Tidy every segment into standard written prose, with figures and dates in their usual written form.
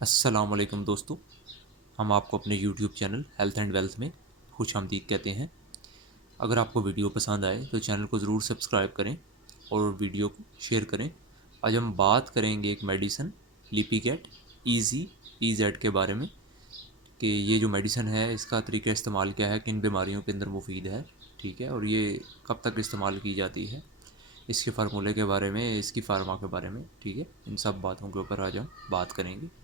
अस्सलाम वालेकुम दोस्तों। हम आपको अपने YouTube channel health and wealth में खुश आमदीद कहते हैं। अगर आपको वीडियो पसंद आए तो चैनल को ज़रूर सब्सक्राइब करें और वीडियो को शेयर करें। आज हम बात करेंगे एक मेडिसन लिपिकेट ईजी EZ के बारे में कि ये जो मेडिसन है इसका तरीका इस्तेमाल क्या है, किन बीमारियों के अंदर मुफीद है, ठीक है, और ये कब तक इस्तेमाल की जाती है, इसके फार्मूले के बारे में, इसकी फार्मा के बारे में, ठीक है, इन सब बातों के ऊपर आज हम बात करेंगे।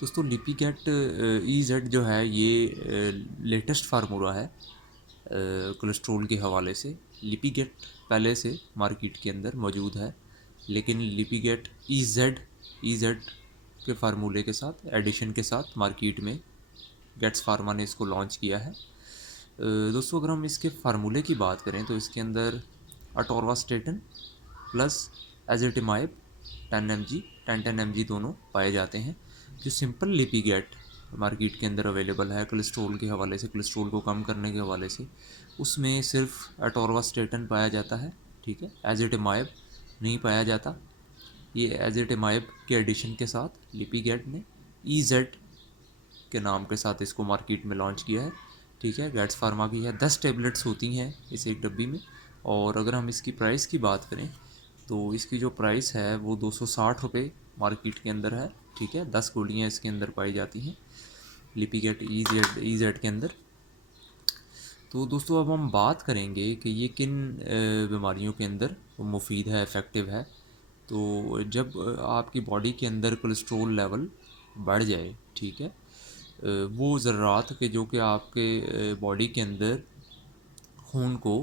दोस्तों लिपिकेट EZ जो है ये लेटेस्ट फार्मूला है कोलेस्ट्रॉल के हवाले से। लिपिकेट पहले से मार्केट के अंदर मौजूद है, लेकिन लिपिकेट EZ के फार्मूले के साथ, एडिशन के साथ मार्केट में गेट्स फार्मा ने इसको लॉन्च किया है। दोस्तों अगर हम इसके फार्मूले की बात करें तो इसके अंदर अटोरवास्टेटिन प्लस एज़ेटिमाइब 10 mg 10 mg दोनों पाए जाते हैं। जो सिंपल लिपिगेट मार्केट के अंदर अवेलेबल है कोलेस्ट्रॉल के हवाले से, कोलेस्ट्रॉल को कम करने के हवाले से, उसमें सिर्फ अटोरवास्टेटिन पाया जाता है, ठीक है, एज़ेटिमाइब नहीं पाया जाता। ये एज़ेटिमाइब के एडिशन के साथ लिपिगेट ने EZ के नाम के साथ इसको मार्केट में लॉन्च किया है, ठीक है। गैट्स फार्मा की है, 10 टेबलेट्स होती हैं इस एक डब्बी में। और अगर हम इसकी प्राइस की बात करें तो इसकी जो प्राइस है वो 260 रुपये मार्केट के अंदर है, ठीक है। 10 गोलियाँ इसके अंदर पाई जाती हैं लिपिकेट EZ के अंदर। तो दोस्तों अब हम बात करेंगे कि ये किन बीमारियों के अंदर मुफीद है, इफ़ेक्टिव है। तो जब आपकी बॉडी के अंदर कोलेस्ट्रॉल लेवल बढ़ जाए, ठीक है, वो ज़र्रात के जो कि आपके बॉडी के अंदर खून को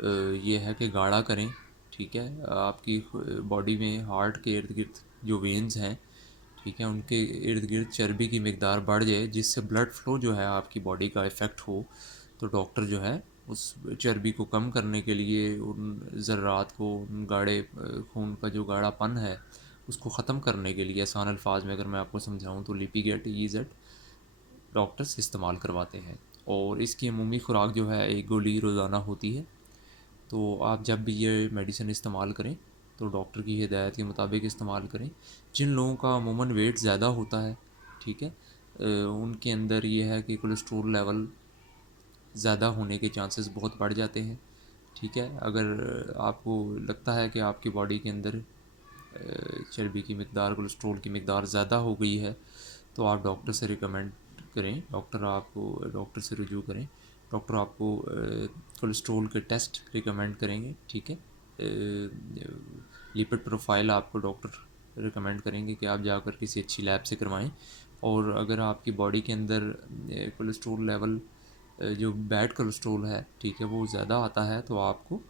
ये है कि गाढ़ा करें, ठीक है, आपकी बॉडी में हार्ट के इर्द गिर्द जो वेन्स हैं, ठीक है, उनके इर्द गिर्द चर्बी की मकदार बढ़ जाए, जिससे ब्लड फ्लो जो है आपकी बॉडी का इफ़ेक्ट हो, तो डॉक्टर जो है उस चर्बी को कम करने के लिए उन ज़र्रात को, उन गाढ़े खून का जो गाढ़ापन है उसको ख़त्म करने के लिए, आसान अल्फाज में अगर मैं आपको समझाऊँ तो लिपिकेट EZ डॉक्टर्स इस्तेमाल करवाते हैं। और इसकी अमूमी खुराक जो है एक गोली रोज़ाना होती है। तो आप जब भी ये मेडिसिन इस्तेमाल करें तो डॉक्टर की हिदायत के मुताबिक इस्तेमाल करें। जिन लोगों का अमूमन वेट ज़्यादा होता है, ठीक है, उनके अंदर ये है कि कोलेस्ट्रॉल लेवल ज़्यादा होने के चांसेस बहुत बढ़ जाते हैं, ठीक है। अगर आपको लगता है कि आपकी बॉडी के अंदर चर्बी की मकदार, कोलेस्ट्रॉल की मकदार ज़्यादा हो गई है, तो आप डॉक्टर से रिकमेंड करें, डॉक्टर से रुजू करें। डॉक्टर आपको कोलेस्ट्रॉल के टेस्ट रिकमेंड करेंगे, ठीक है। लिपिड प्रोफाइल आपको डॉक्टर रिकमेंड करेंगे कि आप जाकर किसी अच्छी लैब से करवाएं। और अगर आपकी बॉडी के अंदर कोलेस्ट्रॉल लेवल जो बैड कोलेस्ट्रॉल है, ठीक है, वो ज़्यादा आता है, तो आपको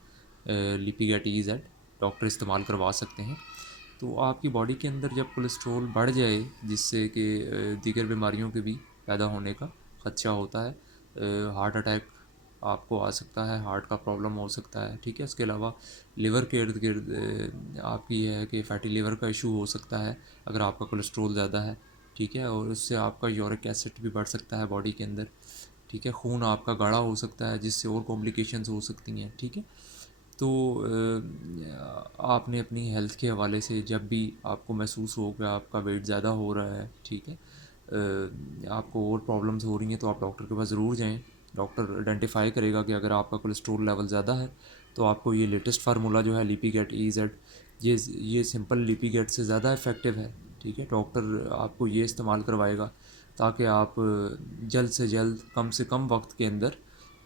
लिपिकेट EZ डॉक्टर इस्तेमाल करवा सकते हैं। तो आपकी बॉडी के अंदर जब कोलेस्ट्रॉल बढ़ जाए, जिससे कि दीगर बीमारियों के भी पैदा होने का ख़दशा होता है, हार्ट अटैक आपको आ सकता है, हार्ट का प्रॉब्लम हो सकता है, ठीक है। इसके अलावा लिवर के इर्द गिर्द आपकी यह है कि फैटी लिवर का इशू हो सकता है अगर आपका कोलेस्ट्रॉल ज़्यादा है, ठीक है। और उससे आपका यूरिक एसिड भी बढ़ सकता है बॉडी के अंदर, ठीक है। खून आपका गाढ़ा हो सकता है, जिससे और कॉम्प्लिकेशंस हो सकती हैं, ठीक है। तो आपने अपनी हेल्थ के हवाले से जब भी आपको महसूस हो कि आपका वेट ज़्यादा हो रहा है, ठीक है, आपको और प्रॉब्लम्स हो रही हैं, तो आप डॉक्टर के पास ज़रूर जाएं। डॉक्टर आइडेंटिफाई करेगा कि अगर आपका कोलेस्ट्रॉल लेवल ज़्यादा है तो आपको ये लेटेस्ट फार्मूला जो है लिपिकेट EZ, ये सिंपल लिपिकेट से ज़्यादा इफ़ेक्टिव है, ठीक है। डॉक्टर आपको ये इस्तेमाल करवाएगा ताकि आप जल्द से जल्द, कम से कम वक्त के अंदर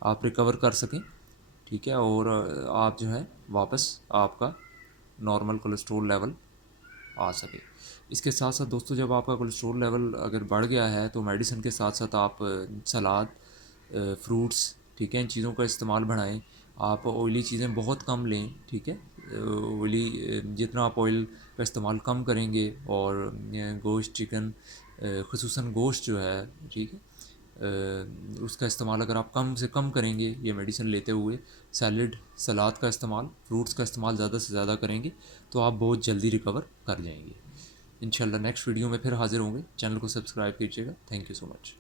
आप रिकवर कर सकें, ठीक है। और आप जो है वापस आपका नॉर्मल कोलेस्ट्रॉल लेवल आ सके। इसके साथ साथ दोस्तों जब आपका कोलेस्ट्रॉल लेवल अगर बढ़ गया है तो मेडिसिन के साथ साथ आप सलाद, फ्रूट्स, ठीक है, इन चीज़ों का इस्तेमाल बढ़ाएं। आप ऑयली चीज़ें बहुत कम लें, ठीक है। ऑयली जितना आप ऑयल का इस्तेमाल कम करेंगे, और गोश्त, चिकन, ख़ुसूसन गोश्त जो है, ठीक है, उसका इस्तेमाल अगर आप कम से कम करेंगे ये मेडिसिन लेते हुए, सैलड, सलाद का इस्तेमाल, फ्रूट्स का इस्तेमाल ज़्यादा से ज़्यादा करेंगे, तो आप बहुत जल्दी रिकवर कर जाएंगे। इंशाल्लाह नेक्स्ट वीडियो में फिर हाज़िर होंगे। चैनल को सब्सक्राइब कीजिएगा। Thank you so much.